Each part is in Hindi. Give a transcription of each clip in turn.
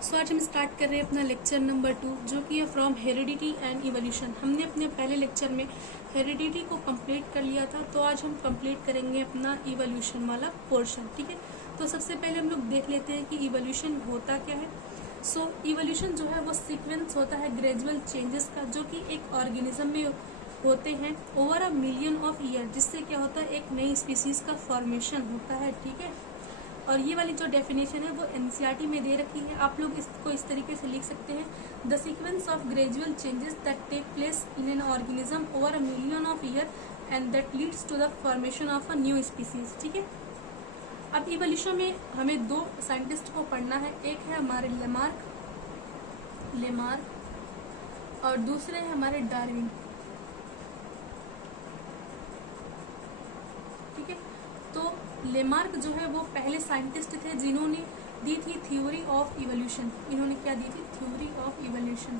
सो आज हम स्टार्ट कर रहे हैं अपना लेक्चर नंबर 2 जो कि है फ्रॉम हेरिडिटी एंड इवोल्यूशन। हमने अपने पहले लेक्चर में हेरिडिटी को कंप्लीट कर लिया था, तो आज हम कंप्लीट करेंगे अपना इवोल्यूशन वाला पोर्शन। ठीक है, तो सबसे पहले हम लोग देख लेते हैं कि इवोल्यूशन होता क्या है। सो इवोल्यूशन जो है वो सीक्वेंस होता है ग्रेजुअल चेंजेस का, जो कि एक ऑर्गेनिज्म में होते हैं over a million of year, जिससे क्या होता है एक नई स्पीसीज का फॉर्मेशन होता है। ठीक है, और ये वाली जो डेफिनेशन है वो एनसीईआरटी में दे रखी है, आप लोग इसको इस तरीके से लिख सकते हैं, the sequence of gradual changes that take place in an organism over a million of year and that leads to the formation of a new species. ठीक है, अब इवोल्यूशन में हमें दो साइंटिस्ट को पढ़ना है, एक है हमारे लेमार्क और दूसरे हैं हमारे डार्विन। ठीक है, तो लेमार्क जो है वो पहले साइंटिस्ट थे जिन्होंने दी थी थ्योरी ऑफ इवोल्यूशन। इन्होंने क्या दी थी? Theory of evolution.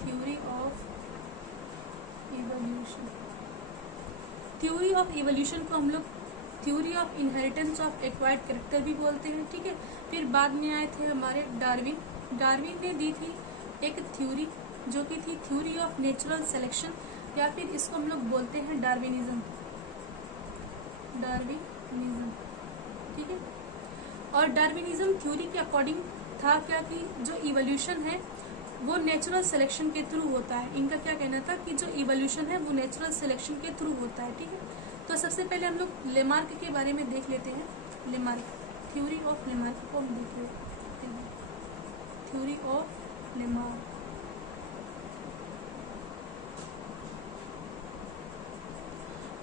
Theory of evolution, theory of evolution को हम लोग theory of inheritance of acquired character भी बोलते हैं। ठीक है, फिर बाद में आए थे हमारे डार्विन। डार्विन ने दी थी एक थ्योरी जो कि थी थ्योरी ऑफ नेचुरल सिलेक्शन, या फिर इसको हम लोग बोलते हैं डार्विनिज्म। डार्विनिज्म, ठीक है, और डार्विनिज्म थ्योरी के अकॉर्डिंग था क्या कि जो इवोल्यूशन है वो नेचुरल सिलेक्शन के थ्रू होता है। इनका क्या कहना था कि जो इवोल्यूशन है वो नेचुरल सिलेक्शन के थ्रू होता है। ठीक है, तो सबसे पहले हम लोग लेमार्क के बारे में देख लेते हैं। लेमार्क, थ्योरी ऑफ लेमार्क को हम देख लेते हैं। थ्योरी ऑफ लेमार्क,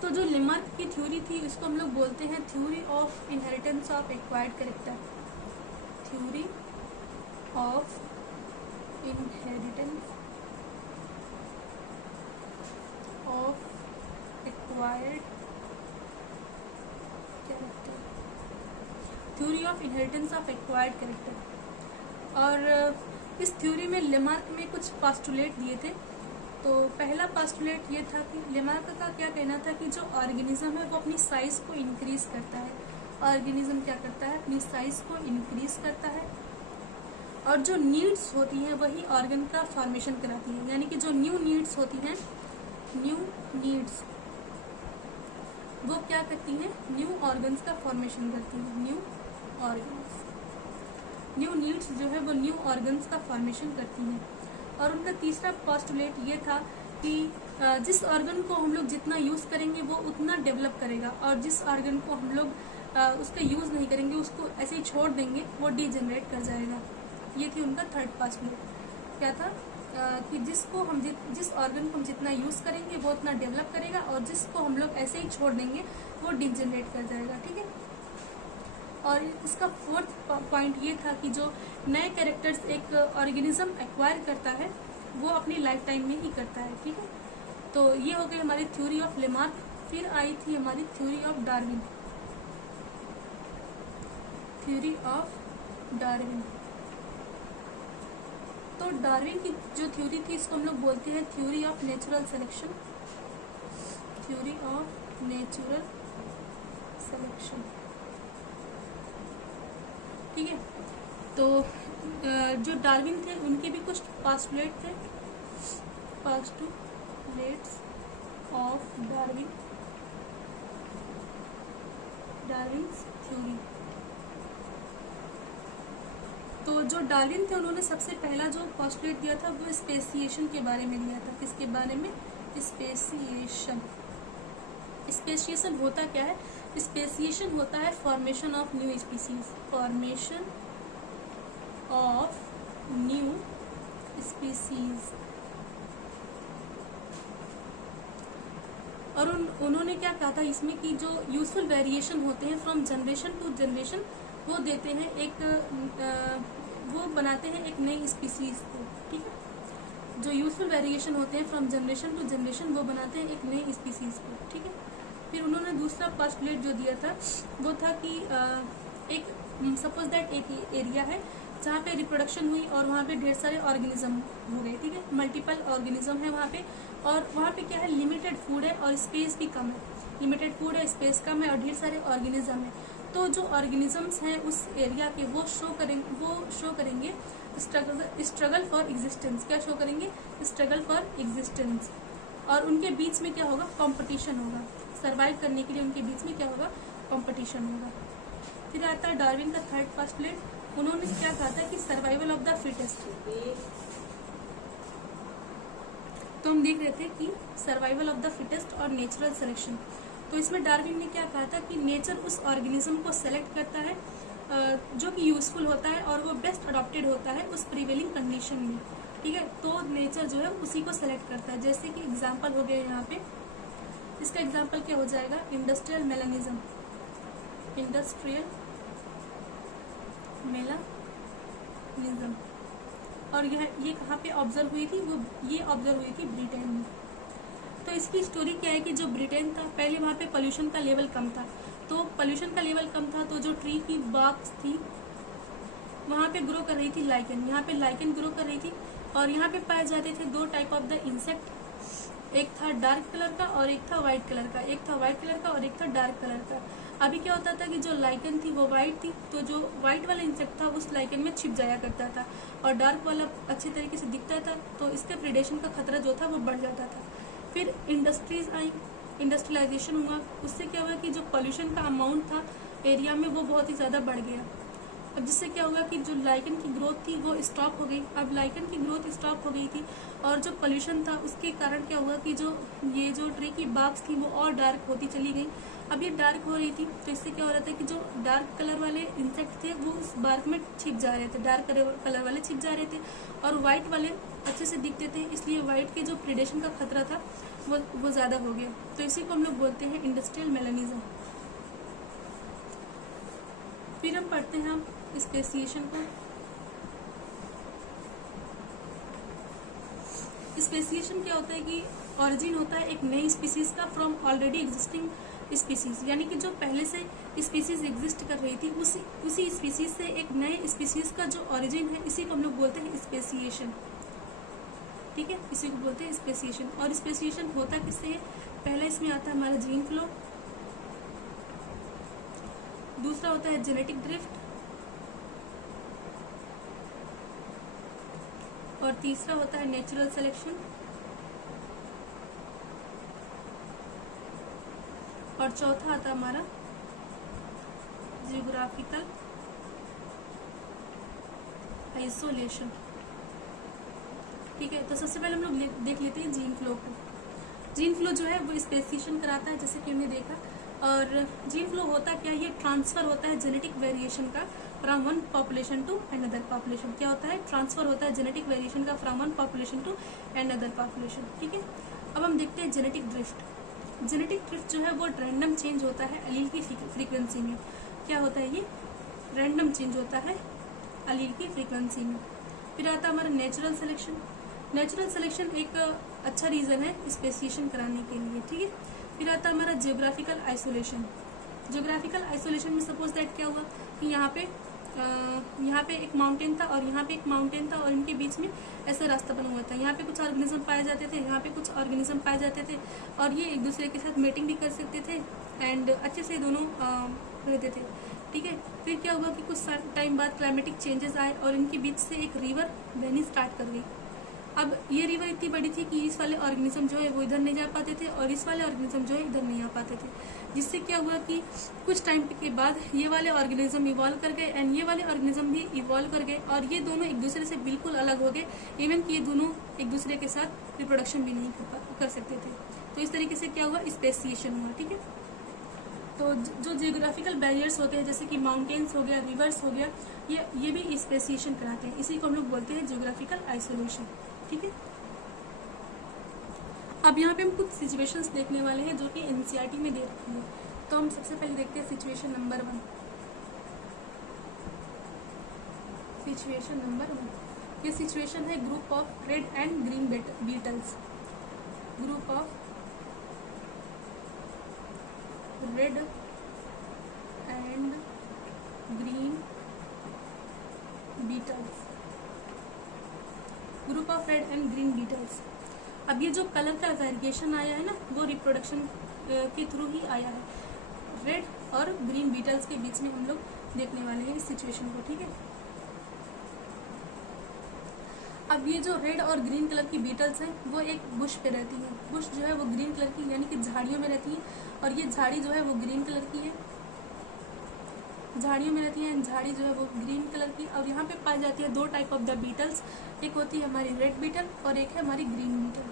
तो जो लेमार्क की थ्योरी थी उसको हम लोग बोलते हैं theory of inheritance of acquired character. Theory of inheritance of acquired character, theory of inheritance of acquired character. और इस थ्योरी में लेमार्क में कुछ पास्टुलेट दिए थे। तो पहला पास्टुलेट ये था कि लेमार्क का क्या कहना था कि जो ऑर्गेनिज्म है वो अपनी साइज को इंक्रीज करता है। ऑर्गेनिज्म क्या करता है? अपनी साइज को इंक्रीज करता है, और जो नीड्स होती हैं वही ऑर्गन का फॉर्मेशन कराती है। यानी कि जो न्यू नीड्स होती हैं, न्यू नीड्स वो क्या करती हैं? न्यू ऑर्गन्स का फॉर्मेशन करती हैं। न्यू ऑर्गन्स, न्यू नीड्स जो है वो न्यू ऑर्गन्स का फॉर्मेशन करती हैं। और उनका तीसरा पोस्टुलेट ये था कि जिस ऑर्गन को हम लोग जितना यूज़ करेंगे वो उतना डेवलप करेगा, और जिस ऑर्गन को हम लोग उसका यूज़ नहीं करेंगे, उसको ऐसे ही छोड़ देंगे, वो डीजेनरेट कर जाएगा। ये थी उनका थर्ड पोस्टुलेट। क्या था? कि जिसको हम जिस ऑर्गन को हम जितना यूज़ करेंगे वो उतना डेवलप करेगा, और जिसको हम लोग ऐसे ही छोड़ देंगे वो डीजेनरेट कर जाएगा। ठीक है, और इसका फोर्थ पॉइंट ये था कि जो नए कैरेक्टर्स एक ऑर्गेनिज्म एक्वायर करता है वो अपनी लाइफ टाइम में ही करता है। ठीक है, तो ये हो गई हमारी थ्योरी ऑफ लेमार्क। फिर आई थी हमारी theory of Darwin. Theory of Darwin, तो डार्विन की जो थ्योरी थी इसको हम लोग बोलते हैं theory of natural selection. Theory of natural selection, ठीक है। तो जो डार्विन थे उनके भी कुछ पास्टुलेट थे, postulates of Darwin, Darwin's theory. तो जो डार्विन थे उन्होंने सबसे पहला जो पोस्टुलेट दिया था वो स्पेसिएशन के बारे में दिया था। किसके बारे में? स्पेसिएशन। स्पेसिएशन होता क्या है? स्पेसिएशन होता है formation of new species. Formation of new species. और उन्होंने क्या कहा था इसमें कि जो यूजफुल वेरिएशन होते हैं फ्रॉम जनरेशन टू जनरेशन वो देते हैं वो बनाते हैं एक नई स्पीसीज को। ठीक है, जो यूजफुल वेरिएशन होते हैं फ्रॉम जनरेशन टू जनरेशन वो बनाते हैं एक नई स्पीसीज को। ठीक है, फिर उन्होंने दूसरा पोस्टुलेट जो दिया था वो था कि एक सपोज दैट एक एरिया है जहाँ पे रिप्रोडक्शन हुई और वहाँ पे ढेर सारे ऑर्गेनिज्म हो गए। ठीक है, मल्टीपल ऑर्गेनिज्म है वहाँ पे, और वहाँ पे क्या है? लिमिटेड फूड है और स्पेस भी कम है। लिमिटेड फूड है, स्पेस कम है और ढेर सारे ऑर्गेनिज्म है। तो जो ऑर्गेनिजम्स हैं उस एरिया के वो शो करेंगे स्ट्रगल फॉर एग्जिस्टेंस। क्या शो करेंगे? Struggle for existence. और उनके बीच में क्या होगा? कंपटीशन होगा। सर्वाइव करने के लिए उनके बीच में क्या होगा? कंपटीशन होगा। फिर आता है डार्विन का थर्ड पोस्टुलेट। उन्होंने क्या कहा था कि सर्वाइवल ऑफ द फिटेस्ट। तो हम देख रहे थे कि सर्वाइवल ऑफ द फिटेस्ट और नेचुरल सिलेक्शन। तो इसमें डार्विन ने क्या कहा था कि नेचर उस ऑर्गेनिज्म को सेलेक्ट करता है जो कि यूजफुल होता है और वो बेस्ट अडॉप्टेड होता है उस प्रिवेलिंग कंडीशन में। ठीक है, तो नेचर जो है उसी को सेलेक्ट करता है। जैसे कि एग्जाम्पल हो गया यहाँ पे, इसका एग्जाम्पल क्या हो जाएगा? Industrial melanism. Industrial melanism. और ये कहाँ पे ऑब्जर्व हुई थी? ये ऑब्जर्व हुई थी ब्रिटेन में। तो इसकी स्टोरी क्या है कि जो ब्रिटेन था पहले वहाँ पे पोल्यूशन का लेवल कम था। तो पोल्यूशन का लेवल कम था तो जो ट्री की बाग्स थी वहाँ पे ग्रो कर रही थी लाइकन। यहाँ पे लाइकन ग्रो कर रही थी और यहाँ पे पाए जाते थे दो टाइप ऑफ द इंसेक्ट। एक था डार्क कलर का और एक था व्हाइट कलर का। एक था व्हाइट कलर का और एक था डार्क कलर का। अभी क्या होता था कि जो लाइकन थी वो व्हाइट थी, तो जो व्हाइट वाला इंसेक्ट था उस लाइकन में छिप जाया करता था और डार्क वाला अच्छे तरीके से दिखता था, तो इसके प्रेडेशन का खतरा जो था वो बढ़ जाता था। फिर इंडस्ट्रीज आई, इंडस्ट्रियलाइजेशन हुआ। उससे क्या हुआ कि जो पोल्यूशन का अमाउंट था एरिया में वो बहुत ही ज़्यादा बढ़ गया। अब जिससे क्या होगा कि जो लाइकन की ग्रोथ थी वो स्टॉप हो गई। अब लाइकन की ग्रोथ स्टॉप हो गई थी और जो पोल्यूशन था उसके कारण क्या हुआ कि ये जो ट्री की बाग्स थी वो और डार्क होती चली गई। अब ये डार्क हो रही थी तो इससे क्या हो रहा था कि जो डार्क कलर वाले इंसेक्ट थे वो उस बार्क में छिप जा रहे थे, डार्क कलर वाले छिप जा रहे थे और व्हाइट वाले अच्छे से दिखते थे, इसलिए व्हाइट के जो प्रेडेशन का खतरा था वो ज़्यादा हो गया। तो इसी को हम लोग बोलते हैं इंडस्ट्रियल मेलानिज्म। फिर हम पढ़ते हैं स्पेसिएशन को। स्पेसिएशन क्या होता है कि ऑरिजिन होता है एक नई स्पीसीज का फ्रॉम ऑलरेडी एग्जिस्टिंग स्पीसीज, यानी कि जो पहले से स्पीसीज एग्जिस्ट कर रही थी उसी स्पीसीज से एक नए स्पीसीज का जो ऑरिजिन है इसी को हम लोग बोलते हैं स्पेसिएशन। ठीक है, इसी को बोलते हैं स्पेसिएशन। और स्पेसिएशन होता किससे है? पहला इसमें आता है हमारा जीन फ्लो, दूसरा होता है जेनेटिक ड्रिफ्ट और तीसरा होता है नेचुरल सिलेक्शन और चौथा आता है हमारा जियोग्राफिकल आइसोलेशन। ठीक है, तो सबसे पहले हम लोग देख लेते हैं जीन फ्लो को। जीन फ्लो जो है वो स्पेसिएशन कराता है, जैसे कि हमने देखा। और जीन फ्लो होता क्या है? ये ट्रांसफर होता है जेनेटिक वेरिएशन का from one population to another population. क्या होता है? ट्रांसफर होता है जेनेटिक वेरिएशन का from one population to another population. ठीक है, अब हम देखते हैं जेनेटिक ड्रिफ्ट। जेनेटिक ड्रिफ्ट जो है वो रैंडम चेंज होता है एलील की फ्रीक्वेंसी में। क्या होता है? ये रैंडम चेंज होता है एलील की फ्रीक्वेंसी में। फिर आता है हमारा नेचुरल सिलेक्शन। नेचुरल सिलेक्शन एक अच्छा रीज़न है स्पेसिएशन कराने के लिए। ठीक है, फिर आता है हमारा जियोग्राफिकल आइसोलेशन। जियोग्राफिकल आइसोलेशन में सपोज दैट क्या हुआ कि यहाँ पे एक माउंटेन था और यहाँ पे एक माउंटेन था और इनके बीच में ऐसा रास्ता बना हुआ था। यहाँ पे कुछ ऑर्गेनिज्म पाए जाते थे, यहाँ पे कुछ ऑर्गेनिज्म पाए जाते थे और ये एक दूसरे के साथ मेटिंग भी कर सकते थे एंड अच्छे से दोनों रहते थे। ठीक है, फिर क्या हुआ कि कुछ टाइम बाद क्लाइमेटिक चेंजेस आए और इनके बीच से एक रिवर बहनी स्टार्ट कर गई। अब ये रिवर इतनी बड़ी थी कि इस वाले ऑर्गेनिज्म जो है वो इधर नहीं जा पाते थे और इस वाले ऑर्गेनिज्म जो है इधर नहीं आ पाते थे, जिससे क्या हुआ कि कुछ टाइम के बाद ये वाले ऑर्गेनिज्म इवॉल्व कर गए एंड ये वाले ऑर्गेनिज्म भी इवॉल्व कर गए और ये दोनों एक दूसरे से बिल्कुल अलग हो गए। इवन कि ये दोनों एक दूसरे के साथ रिप्रोडक्शन भी नहीं कर सकते थे। तो इस तरीके से क्या हुआ? स्पेसिएशन हुआ। ठीक है, तो जो जियोग्राफिकल बैरियर्स होते हैं जैसे कि माउंटेन्स हो गया, रिवर्स हो गया, ये भी स्पेसिएशन कराते हैं। इसी को हम लोग बोलते हैं जियोग्राफिकल आइसोलेशन। ठीक है, अब यहाँ पे हम कुछ सिचुएशंस देखने वाले हैं जो कि एनसीईआरटी में दे रखी है। तो हम सबसे पहले देखते हैं सिचुएशन नंबर 1। सिचुएशन नंबर 1, ये सिचुएशन है group of red and green beetles. Group of red and green beetles. Group of red and green beetles. अब ये जो कलर का वेरिएशन आया है ना वो रिप्रोडक्शन के थ्रू ही आया है। रेड और ग्रीन बीटल्स के बीच में हम लोग देखने वाले हैं इस सिचुएशन को, ठीक है। अब ये जो रेड और ग्रीन कलर की बीटल्स हैं वो एक बुश पे रहती है। बुश जो है वो ग्रीन कलर की यानी कि झाड़ियों में रहती है, और ये झाड़ी जो है वो ग्रीन कलर की है, झाड़ियों में रहती है, झाड़ी जो है वो ग्रीन कलर की। और यहाँ पे पाई जाती है दो टाइप ऑफ द बीटल्स, एक होती है हमारी रेड बीटल और एक है हमारी ग्रीन बीटल।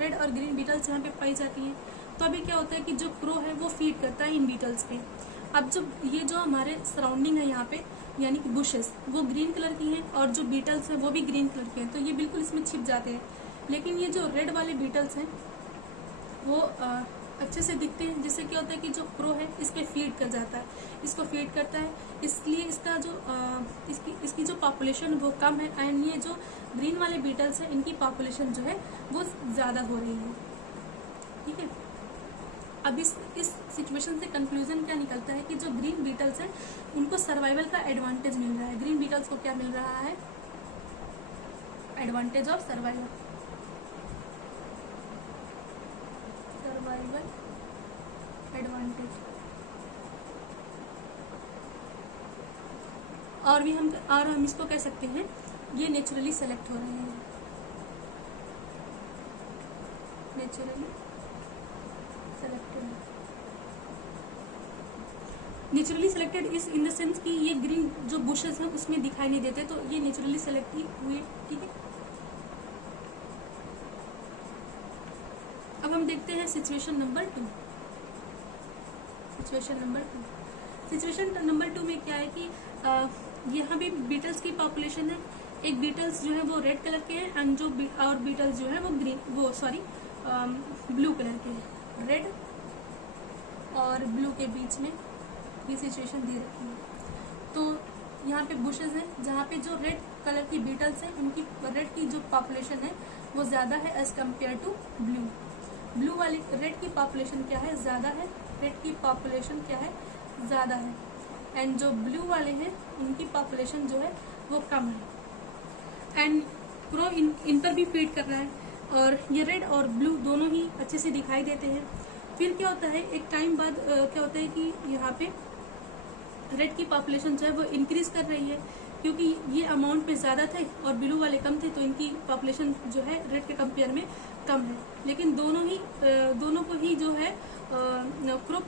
रेड और ग्रीन बीटल्स यहाँ पे पाई जाती हैं। तो अभी क्या होता है कि जो क्रो है वो फीड करता है इन बीटल्स पे। अब जो ये जो हमारे सराउंडिंग है यहाँ पे यानी कि बुशेस वो ग्रीन कलर की हैं और जो बीटल्स हैं वो भी ग्रीन कलर के हैं, तो ये बिल्कुल इसमें छिप जाते हैं। लेकिन ये जो रेड वाले बीटल्स हैं वो अच्छे से दिखते हैं, जिससे क्या होता है कि जो क्रो है इस पे फीड कर जाता है, इसको फीड करता है, इसलिए इसका जो इसकी जो पॉपुलेशन वो कम है। एंड ये जो ग्रीन वाले बीटल्स हैं इनकी पॉपुलेशन जो है वो ज़्यादा हो रही है, ठीक है। अब इस सिचुएशन से कंक्लूजन क्या निकलता है कि जो ग्रीन बीटल्स हैं उनको सर्वाइवल का एडवांटेज मिल रहा है। ग्रीन बीटल्स को क्या मिल रहा है? Advantage of survival advantage. और हम इसको कह सकते हैं ये नेचुरली सेलेक्ट हो रहे हैं, नेचुरली सेलेक्टेड इस इन द सेंस कि ये ग्रीन जो बुशेस हैं उसमें दिखाई नहीं देते, तो ये नेचुरली सेलेक्ट हुए, ठीक है। अब हम देखते हैं सिचुएशन नंबर 2। सिचुएशन नंबर 2 में क्या है कि यहाँ भी बीटल्स की पॉपुलेशन है। एक बीटल्स जो है वो रेड कलर के हैं एंड जो और बीटल्स जो है वो ब्लू कलर के हैं। रेड और ब्लू के बीच में ये सिचुएशन दे रखी है। तो यहाँ पे बुशेस हैं जहाँ पे जो रेड कलर की बीटल्स हैं उनकी रेड की जो पॉपुलेशन है वो ज़्यादा है as compare to blue. Blue वाली रेड की पॉपुलेशन क्या है? ज़्यादा है। रेड की पॉपुलेशन क्या है? ज़्यादा है। एंड जो ब्लू वाले हैं उनकी पॉपुलेशन जो है वो कम है। एंड क्रो इन पर भी फीड कर रहा है और ये रेड और ब्लू दोनों ही अच्छे से दिखाई देते हैं। फिर क्या होता है, एक टाइम बाद क्या होता है कि यहाँ पे रेड की पॉपुलेशन जो है वो इंक्रीज कर रही है, क्योंकि ये अमाउंट में ज़्यादा थे और ब्लू वाले कम थे, तो इनकी पॉपुलेशन जो है रेड के कंपेयर में कम है। लेकिन दोनों को ही जो है क्रॉप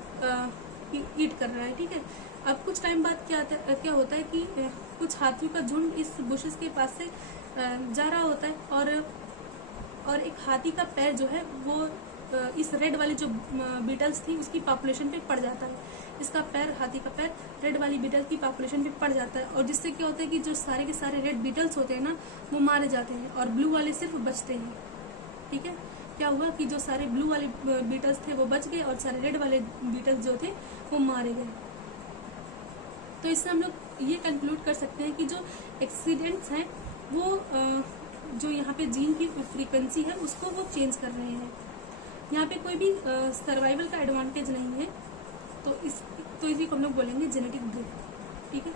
ईट कर रहा है, ठीक है। अब कुछ टाइम बाद क्या होता है कि कुछ हाथियों का झुंड इस बुशेस के पास से जा रहा होता है और एक हाथी का पैर जो है वो इस रेड वाली जो बीटल्स थी उसकी पॉपुलेशन पे पड़ जाता है। इसका पैर, हाथी का पैर रेड वाली बीटल की पॉपुलेशन पे पड़ जाता है और जिससे क्या होता है कि जो सारे के सारे रेड बीटल्स होते हैं ना वो मारे जाते हैं और ब्लू वाले सिर्फ बचते हैं, ठीक है। क्या हुआ कि जो सारे ब्लू वाले बीटल्स थे वो बच गए और सारे रेड वाले बीटल्स जो थे वो मारे गए। तो इससे हम लोग ये कंक्लूड कर सकते हैं कि जो एक्सीडेंट्स हैं वो जो यहाँ पे जीन की फ्रीक्वेंसी है उसको वो चेंज कर रहे हैं। यहाँ पे कोई भी सर्वाइवल का एडवांटेज नहीं है, तो इसी को हम लोग बोलेंगे जेनेटिक ड्रिफ्ट, ठीक है।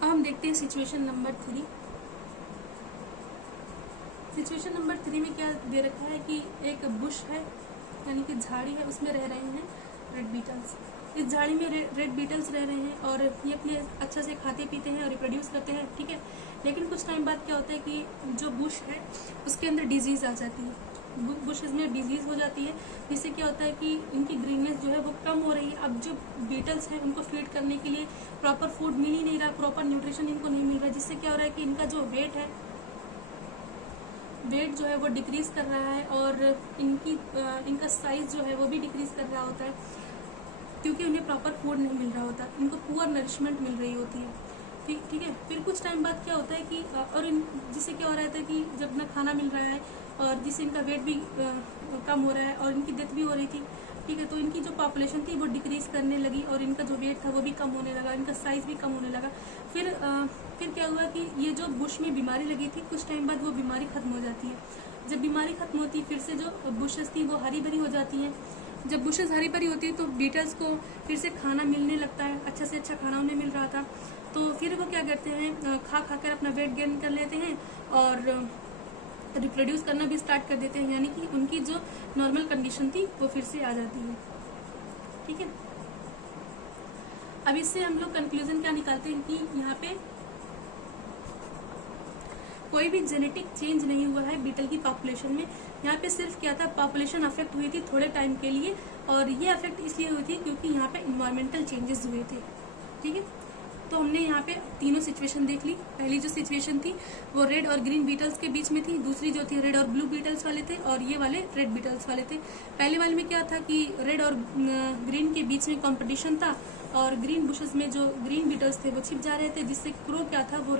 अब हम देखते हैं सिचुएशन नंबर 3। सिचुएशन नंबर 3 में क्या दे रखा है कि एक बुश है यानी कि झाड़ी है, उसमें रह रहे हैं रेड बीटल्स। इस झाड़ी में रेड बीटल्स रह रहे हैं और ये अपने अच्छा से खाते पीते हैं और रिप्रोड्यूस करते हैं, ठीक है। लेकिन कुछ टाइम बाद क्या होता है कि जो बुश है उसके अंदर डिजीज़ आ जाती है, बुशेस में डिजीज़ हो जाती है, जिससे क्या होता है कि इनकी ग्रीननेस जो है वो कम हो रही है। अब जो बीटल्स हैं उनको फीड करने के लिए प्रॉपर फूड मिल ही नहीं रहा, प्रॉपर न्यूट्रिशन इनको नहीं मिल रहा, जिससे क्या हो रहा है कि इनका जो वेट जो है वो डिक्रीज कर रहा है और इनका साइज जो है वो भी डिक्रीज कर रहा होता है, क्योंकि उन्हें प्रॉपर फूड नहीं मिल रहा होता, इनको पुअर नरिशमेंट मिल रही होती है, ठीक है। फिर कुछ टाइम बाद क्या होता है कि और जिससे क्या हो रहा था कि जब ना खाना मिल रहा है और जिससे इनका वेट भी कम हो रहा है और इनकी डेथ भी हो रही थी, ठीक है। तो इनकी जो पॉपुलेशन थी वो डिक्रीज करने लगी और इनका जो वेट था वो भी कम होने लगा, इनका साइज भी कम होने लगा। फिर क्या हुआ कि ये जो बुश में बीमारी लगी थी कुछ टाइम बाद वो बीमारी खत्म हो जाती है। जब बीमारी खत्म होती है फिर से जो बुशेस थी वो हरी भरी हो जाती हैं। जब बुशेस हरी भरी होती है तो बीटल्स को फिर से खाना मिलने लगता है, अच्छा से अच्छा खाना उन्हें मिल रहा था, तो फिर वो क्या करते हैं, खा कर अपना वेट गेन कर लेते हैं और रिप्रोड्यूस करना भी स्टार्ट कर देते हैं, यानी कि उनकी जो नॉर्मल कंडीशन थी वो फिर से आ जाती है। ठीक है, अब इससे हम लोग कंक्लूजन क्या निकालते हैं कि यहाँ पे कोई भी जेनेटिक चेंज नहीं हुआ है बीटल की पॉपुलेशन में। यहाँ पे सिर्फ क्या था, पॉपुलेशन अफेक्ट हुई थी थोड़े टाइम के लिए, और ये अफेक्ट इसलिए हुई थी क्योंकि यहाँ पे इन्वायरमेंटल चेंजेस हुए थे। ठीक है, तो हमने यहाँ पे तीनों सिचुएशन देख ली। पहली जो सिचुएशन थी वो रेड और ग्रीन बीटल्स के बीच में थी, दूसरी जो थी रेड और ब्लू बीटल्स वाले थे, और ये वाले रेड बीटल्स वाले थे। पहले वाले में क्या था कि रेड और ग्रीन के बीच में कंपटीशन था, और ग्रीन बुशेस में जो ग्रीन बीटल्स थे वो छिप जा रहे थे, जिससे क्रो क्या था वो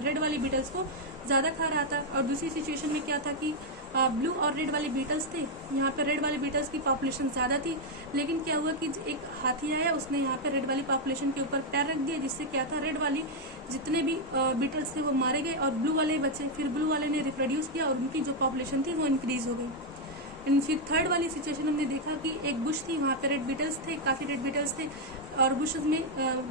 रेड वाले बीटल्स को ज़्यादा खा रहा था। और दूसरी सिचुएशन में क्या था कि ब्लू और रेड वाले बीटल्स थे, यहाँ पे रेड वाले बीटल्स की पॉपुलेशन ज़्यादा थी, लेकिन क्या हुआ कि एक हाथी आया, उसने यहाँ पे रेड वाली पॉपुलेशन के ऊपर पैर रख दिया, जिससे क्या था रेड वाली जितने भी बीटल्स थे वो मारे गए और ब्लू वाले बचे। फिर ब्लू वाले ने रिप्रोड्यूस किया और उनकी जो पॉपुलेशन थी वो इंक्रीज हो गई। एंड फिर थर्ड वाली सिचुएशन हमने देखा कि एक बुश थी, वहाँ पे रेड बीटल्स थे, काफ़ी रेड बीटल्स थे, और बुशेस में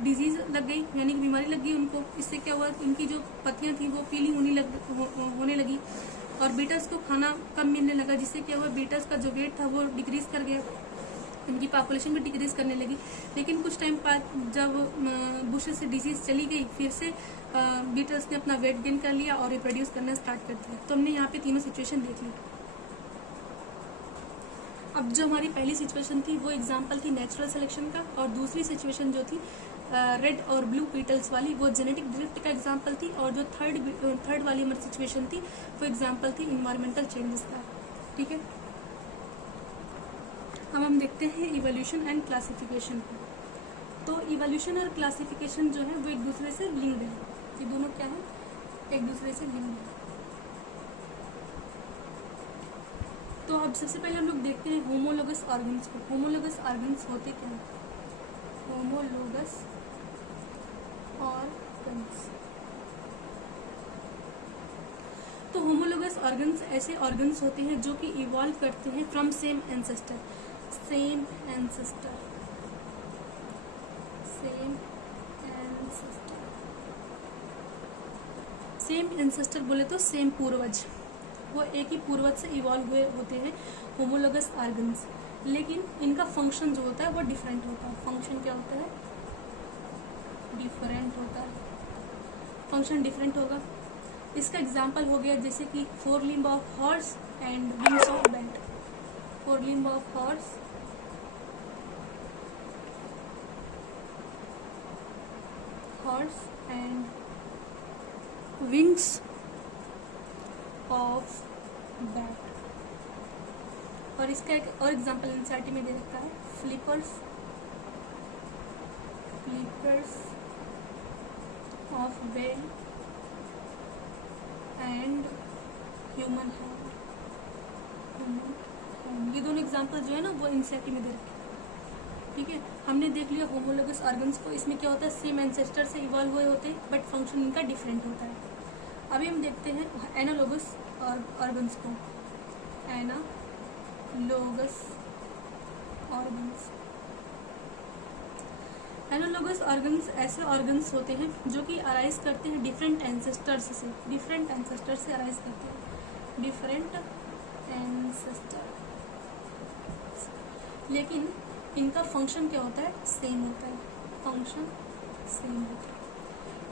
डिजीज लग गई, यानी कि बीमारी लग गई उनको। इससे क्या हुआ, उनकी जो पत्तियाँ थी वो पीली होने लगी, और बीटल्स को खाना कम मिलने लगा, जिससे क्या हुआ, बीटल्स का जो वेट था वो डिक्रीज कर गया, उनकी पॉपुलेशन भी डिक्रीज करने लगी। लेकिन कुछ टाइम बाद जब बुशेस से डिजीज चली गई, फिर से बीटल्स ने अपना वेट गेन कर लिया और रिप्रोड्यूस करना स्टार्ट कर दिया। तो हमने यहाँ पे तीनों सिचुएशन देख ली। अब जो हमारी पहली सिचुएशन थी वो एग्जाम्पल थी नेचुरल सिलेक्शन का, और दूसरी सिचुएशन जो थी रेड और ब्लू बीटल्स वाली वो जेनेटिक ड्रिफ्ट का एग्जाम्पल थी, और जो थर्ड वाली हमारी सिचुएशन थी वो एग्जाम्पल थी इन्वायरमेंटल चेंजेस का। ठीक है, अब हम देखते हैं इवोल्यूशन एंड क्लासिफिकेशन को। तो इवोल्यूशन और क्लासिफिकेशन जो है वो एक दूसरे से लिंक्ड है, ये दोनों क्या है, एक दूसरे से लिंक्ड है। तो अब सबसे पहले हम लोग देखते हैं होमोलोगस ऑर्गन्स को। होमोलोगस ऑर्गन्स होते क्या हैं? होमोलोगस ऑर्गन्स, तो होमोलोगस ऑर्गन्स ऐसे ऑर्गन्स होते हैं जो कि इवॉल्व करते हैं from same ancestor. Same ancestor, same ancestor, same ancestor बोले तो सेम पूर्वज, वो एक ही पूर्वज से इवॉल्व हुए होते हैं होमोलोगस ऑर्गन्स। लेकिन इनका फंक्शन जो होता है वो डिफरेंट होता है। फंक्शन क्या होता है? डिफरेंट होता है, फंक्शन डिफरेंट होगा। इसका एग्जाम्पल हो गया जैसे कि four limb of horse and wings of bat. Four limb of horse, and wings of bat. और इसका एक और एग्जाम्पल एनसीईआरटी में दे रखा है, flippers of well and human hand. ये दोनों एग्जाम्पल जो है ना वो एनसीईआरटी में दे रखे हैं। ठीक है, हमने देख लिया होमोलोगस ऑर्गन्स को। इसमें क्या होता है, सेम एंसेस्टर से इवॉल्व हुए होते हैं बट फंक्शन इनका डिफरेंट होता है। अभी हम देखते हैं एनालोगस ऑर्गन्स को। एनालोगस ऑर्गन्स, एनालोगस ऑर्गन्स ऐसे ऑर्गन्स होते हैं जो कि अराइज करते हैं डिफरेंट एंसेस्टर्स से। डिफरेंट एंसेस्टर से अराइज करते हैं, डिफरेंट एंसेस्टर, लेकिन इनका फंक्शन क्या होता है? सेम होता है, फंक्शन सेम होता है।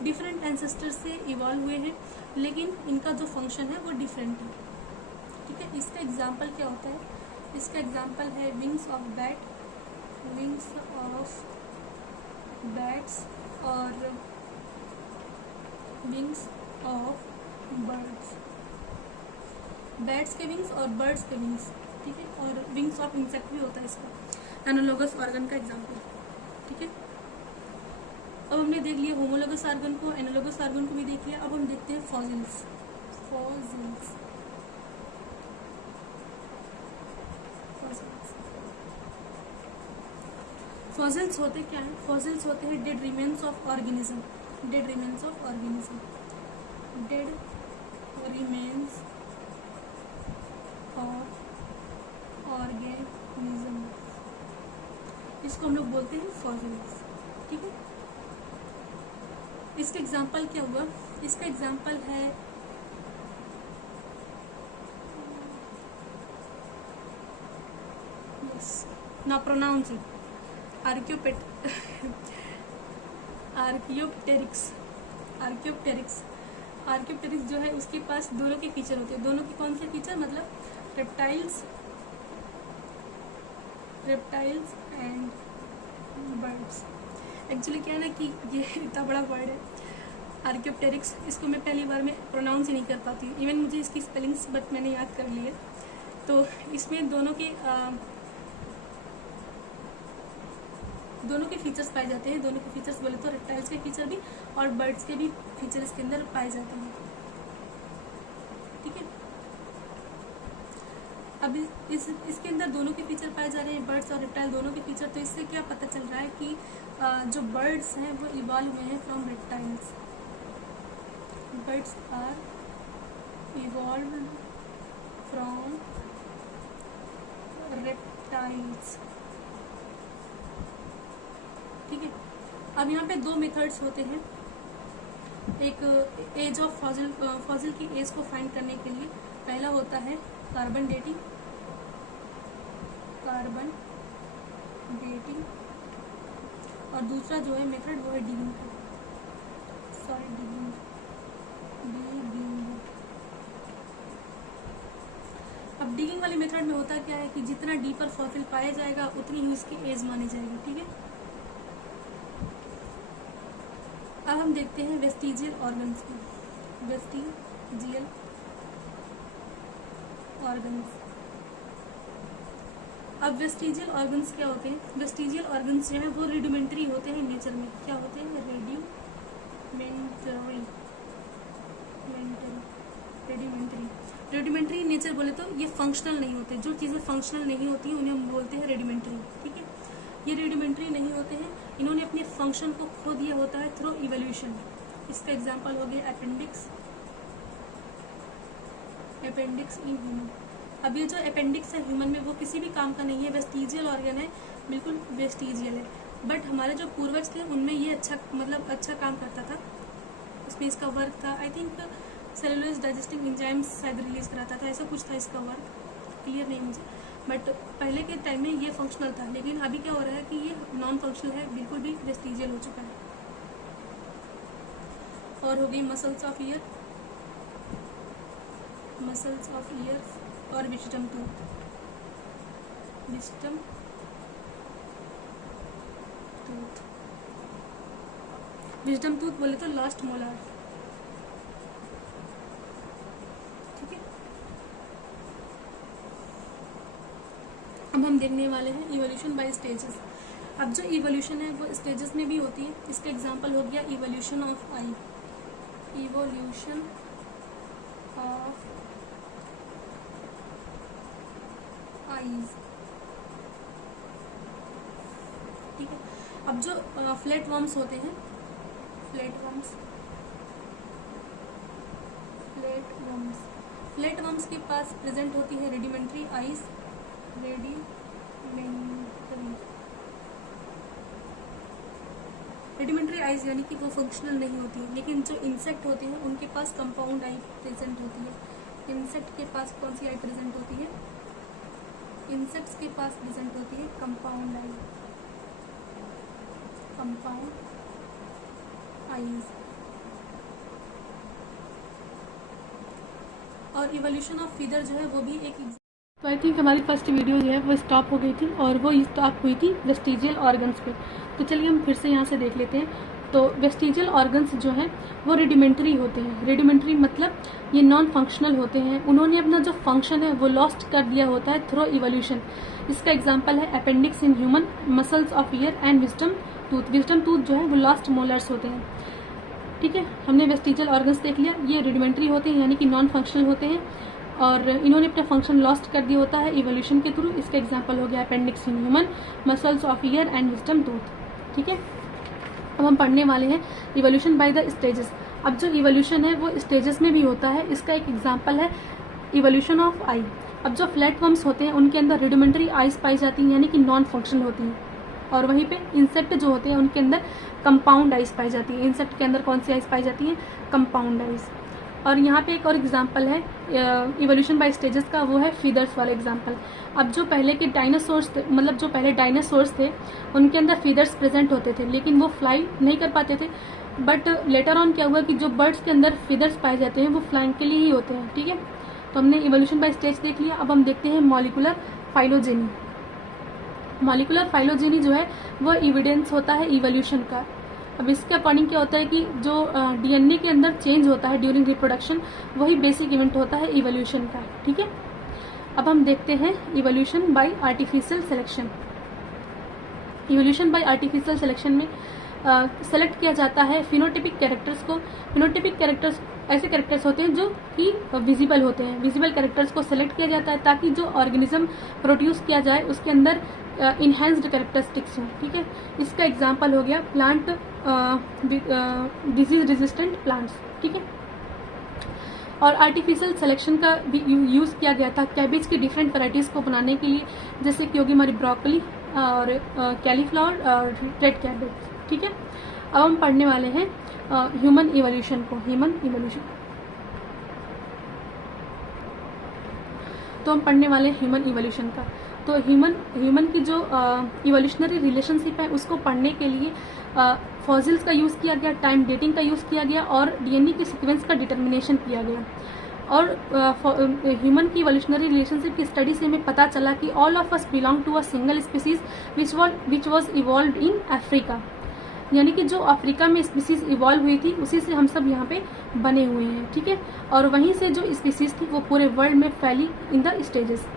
डिफरेंट एंसेस्टर से इवॉल्व हुए हैं लेकिन इनका जो फंक्शन है वो डिफरेंट है। ठीक है, इसका एग्जाम्पल क्या होता है? इसका एग्जाम्पल है wings of bat, wings of bats और विंग्स ऑफ बर्ड्स। बैट्स के विंग्स और बर्ड्स के विंग्स। ठीक है, और विंग्स ऑफ इंसेक्ट भी होता है इसका, एनालोगस ऑर्गन का एग्जाम्पल। ठीक है, अब हमने देख लिया होमोलोगस ऑर्गन को, एनालोगस ऑर्गन को भी देख लिया। अब हम देखते हैं फॉसिल्स। फॉसिल्स होते क्या हैं? फॉसिल्स होते हैं dead remains of organism, dead remains of organism, dead remains of organism, इसको हम लोग बोलते हैं फॉसिल्स। ठीक है, इसका एग्जाम्पल क्या हुआ? इसका एग्जाम्पल है yes, now pronounce it. Archaeopteryx. Archaeopteryx जो है उसके पास दोनों के फीचर होते हैं। दोनों के कौन से फीचर, मतलब रेप्टाइल्स एंड बर्ड्स। एक्चुअली क्या है ना कि ये इतना बड़ा वर्ड है आर्कियोप्टेरिक्स, इसको मैं पहली बार में प्रोनाउंस ही नहीं कर पाती हूँ। इवन मुझे इसकी स्पेलिंग्स बट मैंने याद कर ली है। तो इसमें दोनों के फीचर्स पाए जाते हैं। दोनों के फीचर्स बोले तो रेप्टाइल्स के फीचर भी और बर्ड्स के भी फीचर इसके अंदर पाए जाते हैं। ठीक है, अब इसके अंदर दोनों के फीचर पाए जा रहे हैं, बर्ड्स और रेप्टाइल दोनों के फीचर। तो इससे क्या पता चल रहा है कि जो बर्ड्स हैं वो इवॉल्व हुए हैं from reptiles. Birds are evolved from reptiles. ठीक है, अब यहाँ पे दो मेथड्स होते हैं। एक एज ऑफ फॉसिल की एज को फाइंड करने के लिए पहला होता है कार्बन डेटिंग, और दूसरा जो है मेथड वो है डिगिंग। अब डिगिंग वाले मेथड में होता क्या है कि जितना डीपर फॉसिल पाया जाएगा उतनी ही उसकी एज मानी जाएगी। ठीक है, अब हम देखते हैं वेस्टिजियल ऑर्गन्स को। वेस्टिजियल ऑर्गन्स, अब वेस्टिजियल ऑर्गन्स क्या होते हैं? वेस्टिजियल ऑर्गन्स जो है वो रेडिमेंट्री होते हैं नेचर में। क्या होते हैं? रेडिमेंट्री नेचर बोले तो ये फंक्शनल नहीं होते। जो चीज़ें फंक्शनल नहीं होती हैं उन्हें हम बोलते हैं रेडिमेंट्री। ठीक है, ये रेडिमेंट्री नहीं होते हैं, इन्होंने अपने फंक्शन को खो दिया होता है थ्रू इवोल्यूशन। इसका एग्जांपल हो गया अपेंडिक्स इन ह्यूमन। अब ये जो अपेंडिक्स है ह्यूमन में वो किसी भी काम का नहीं है, वेस्टिजियल ऑर्गन है, बिल्कुल वेस्टिजियल है। बट हमारे जो पूर्वज थे उनमें ये अच्छा काम करता था। इसमें इसका वर्क था, I think cellulose digesting enzymes शायद रिलीज कराता था, ऐसा कुछ था इसका वर्क, क्लियर नहीं मुझे। बट पहले के टाइम में ये फंक्शनल था, लेकिन अभी क्या हो रहा है कि ये नॉन फंक्शनल है, बिल्कुल भी वेस्टिजियल हो चुका है। और हो गई मसल्स ऑफ ईयर और विजडम टूथ बोले तो लास्ट मोलार। ठीक है, अब हम देखने वाले हैं इवोल्यूशन बाय स्टेजेस। अब जो इवोल्यूशन है वो स्टेजेस में भी होती है। इसका एग्जांपल हो गया इवोल्यूशन ऑफ आई। ठीक है, अब जो फ्लैट वर्म्स होते हैं, फ्लैट वर्म्स के पास प्रेजेंट होती है रेडिमेंट्री आईज। रेडिमेंट्री आईज यानी कि वो फंक्शनल नहीं होती है। लेकिन जो इंसेक्ट होते हैं उनके पास कंपाउंड आई प्रेजेंट होती है। इंसेक्ट के पास कौन सी आई प्रेजेंट होती है? इंसेक्ट्स के पास प्रेजेंट होती है कंपाउंड आईज। और इवोल्यूशन ऑफ फीदर जो है वो भी एक। तो आई थिंक हमारी फर्स्ट वीडियो जो है वो स्टॉप हो गई थी और वो स्टॉप हुई थी वेस्टिजियल ऑर्गन्स पे। तो चलिए हम फिर से यहाँ से देख लेते हैं। तो वेस्टिजियल ऑर्गन्स जो हैं वो रेडिमेंट्री होते हैं। रेडिमेंट्री मतलब ये नॉन फंक्शनल होते हैं, उन्होंने अपना जो फंक्शन है वो लॉस्ट कर दिया होता है थ्रू इवोल्यूशन। इसका एग्जांपल है appendix in human, muscles of year and wisdom tooth. Wisdom tooth जो है वो लास्ट मोलर्स होते हैं। ठीक है, हमने वेस्टिजियल ऑर्गन्स देख लिया, ये रेडिमेंट्री होते हैं यानी कि नॉन फंक्शनल होते हैं और इन्होंने अपना फंक्शन लॉस्ट कर दिया होता है इवोल्यूशन के थ्रू। इसका एग्जांपल हो गया appendix in human, muscles of year and wisdom tooth. ठीक है, अब हम पढ़ने वाले हैं इवोल्यूशन बाय द स्टेजेस। अब जो इवोल्यूशन है वो स्टेजेस में भी होता है। इसका एक एग्जांपल है इवोल्यूशन ऑफ आई। अब जो फ्लैट वर्म्स होते हैं उनके अंदर रेडिमेंट्री आइज पाई जाती हैं यानी कि नॉन फंक्शनल होती हैं, और वहीं पे इंसेक्ट जो होते हैं उनके अंदर कंपाउंड आइज पाई जाती है। इंसेक्ट के अंदर कौन सी आइज पाई जाती है? Compound eyes. और यहाँ पे एक और एग्जांपल है इवोल्यूशन बाय स्टेजेस का, वो है फीदर्स वाला एग्जांपल। अब जो पहले के डायनासोर्स मतलब जो पहले डायनासोर्स थे उनके अंदर फीदर्स प्रेजेंट होते थे, लेकिन वो फ्लाई नहीं कर पाते थे। बट लेटर ऑन क्या हुआ कि जो बर्ड्स के अंदर फीदर्स पाए जाते हैं वो फ्लाइंग के लिए ही होते हैं। ठीक है, तो हमने इवोल्यूशन बाय स्टेज देख लिया। अब हम देखते हैं मॉलिकुलर फाइलोजेनी। मॉलिकुलर फाइलोजेनी जो है वो एविडेंस होता है इवोल्यूशन का। अब इसके अकॉर्डिंग क्या होता है कि जो डीएनए के अंदर चेंज होता है ड्यूरिंग रिप्रोडक्शन, वही बेसिक इवेंट होता है इवोल्यूशन का। ठीक है, अब हम देखते हैं evolution bye artificial selection. Evolution bye artificial selection में सेलेक्ट किया जाता है फिनोटिपिक कैरेक्टर्स को। फिनोटिपिक कैरेक्टर्स ऐसे कैरेक्टर्स होते हैं जो कि विजिबल होते हैं। विजिबल कैरेक्टर्स को सेलेक्ट किया जाता है ताकि जो ऑर्गेनिज्म प्रोड्यूस किया जाए उसके अंदर इन्हेंस्ड कैरेक्टरिस्टिक्स हों। ठीक है, इसका एग्जांपल हो गया प्लांट डिजीज रेजिस्टेंट प्लांट्स। ठीक है, और आर्टिफिशियल सिलेक्शन का भी यूज़ किया गया था कैबेज की डिफरेंट वैराइटीज़ को बनाने के लिए, जैसे कि होगी हमारी ब्रोकली और कैलीफ्लावर और रेड कैबेज। ठीक है, अब हम पढ़ने वाले हैं ह्यूमन इवोल्यूशन को। ह्यूमन इवोल्यूशन, तो हम पढ़ने वाले हैं ह्यूमन इवोल्यूशन का। तो ह्यूमन की जो इवोल्यूशनरी रिलेशनशिप है उसको पढ़ने के लिए फॉसिल्स का यूज़ किया गया, टाइम डेटिंग का यूज़ किया गया और डीएनए के सीक्वेंस का डिटर्मिनेशन किया गया। और ह्यूमन की इवोल्यूशनरी रिलेशनशिप की स्टडी से हमें पता चला कि all of us belong to a single species which was evolve in Africa. यानी कि जो अफ्रीका में स्पीसीज इवॉल्व हुई थी उसी से हम सब यहाँ पे बने हुए हैं। ठीक है, और वहीं से जो स्पीसीज थी वो पूरे वर्ल्ड में फैली इन द स्टेजेस।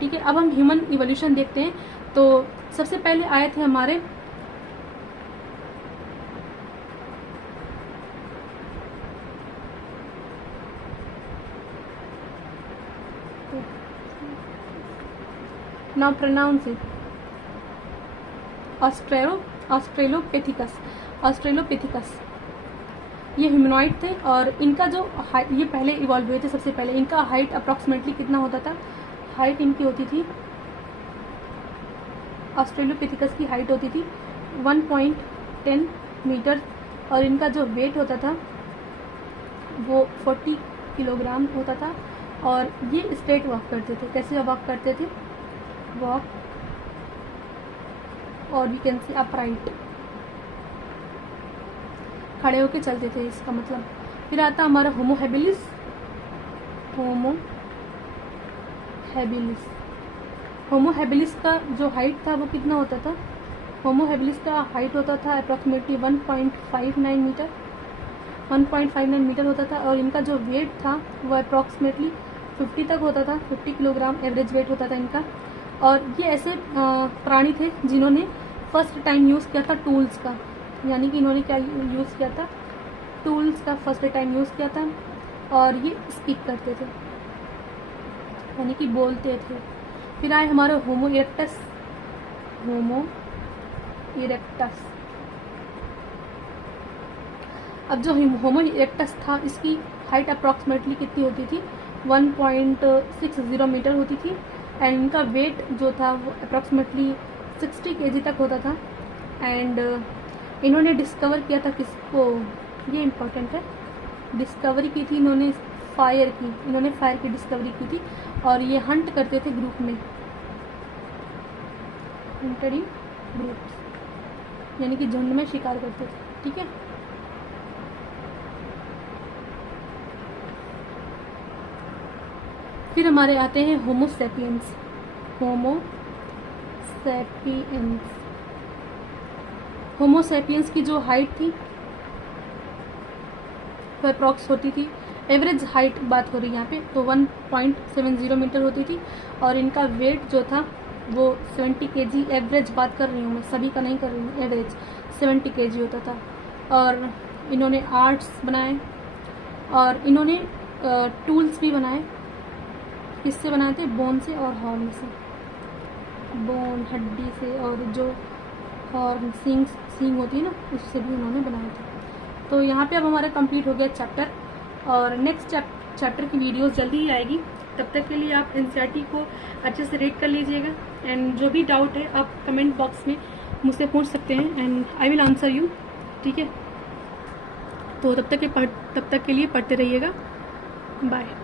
ठीक है, अब हम ह्यूमन इवोल्यूशन देखते हैं। तो सबसे पहले आए थे हमारे नाउ प्रोनाउंस इट ऑस्ट्रेलोपिथिकस। ये ह्यूमनॉइड थे और इनका जो ये पहले इवॉल्व हुए थे। सबसे पहले इनका हाइट अप्रॉक्सीमेटली कितना होता था? हाइट इनकी होती थी, ऑस्ट्रेलोपिथिकस की हाइट होती थी 1.10 मीटर और इनका जो वेट होता था वो 40 किलोग्राम होता था। और ये स्ट्रेट वॉक करते थे। कैसे वॉक करते थे? वॉक और वी कैन से अपराइट, खड़े होके चलते थे, इसका मतलब। फिर आता हमारा होमो हैबिलिस। होमो हैबिलिस का जो हाइट था वो कितना होता था? होमो हैबिलिस का हाइट होता था अप्रॉक्सीमेटली 1.59 मीटर होता था और इनका जो वेट था वो अप्रॉक्सीमेटली 50 तक होता था। 50 किलोग्राम एवरेज वेट होता था इनका। और ये ऐसे प्राणी थे जिन्होंने फर्स्ट टाइम यूज़ किया था टूल्स का। यानी कि इन्होंने क्या यूज़ किया था? टूल्स का फर्स्ट टाइम यूज़ किया था। और ये स्पीक करते थे, यानी कि बोलते थे। फिर आए हमारे होमो इरेक्टस। अब जो होमो इरेक्टस था इसकी हाइट अप्रॉक्सीमेटली कितनी होती थी? 1.60 मीटर होती थी। एंड इनका वेट जो था वो अप्रॉक्सीमेटली 60 केजी तक होता था। एंड इन्होंने डिस्कवर किया था किसको? ये इम्पोर्टेंट है, डिस्कवरी की थी इन्होंने फायर की डिस्कवरी की थी। और ये हंट करते थे ग्रुप में, हंटरिंग ग्रुप, यानी कि झुंड में शिकार करते थे। ठीक है, फिर हमारे आते हैं होमो सैपियंस। होमो सैपियंस की जो हाइट थी वो अप्रॉक्स होती थी, एवरेज हाइट बात हो रही है यहाँ पे, तो 1.70 मीटर होती थी। और इनका वेट जो था वो 70 केजी, एवरेज बात कर रही हूँ मैं, सभी का नहीं कर रही हूँ, एवरेज 70 केजी होता था। और इन्होंने आर्ट्स बनाए और इन्होंने टूल्स भी बनाए। किससे बनाए थे? बोन से और हॉर्न से, बोन हड्डी से, और जो हॉर्न सींग होती है ना उससे भी उन्होंने बनाए थे। तो यहाँ पे अब हमारा कंप्लीट हो गया चैप्टर और नेक्स्ट चैप्टर की वीडियोस जल्दी ही आएगी। तब तक के लिए आप एनसीईआरटी को अच्छे से रीड कर लीजिएगा एंड जो भी डाउट है आप कमेंट बॉक्स में मुझसे पूछ सकते हैं and I will answer you. ठीक है। तो तब तक के लिए पढ़ते रहिएगा। बाय।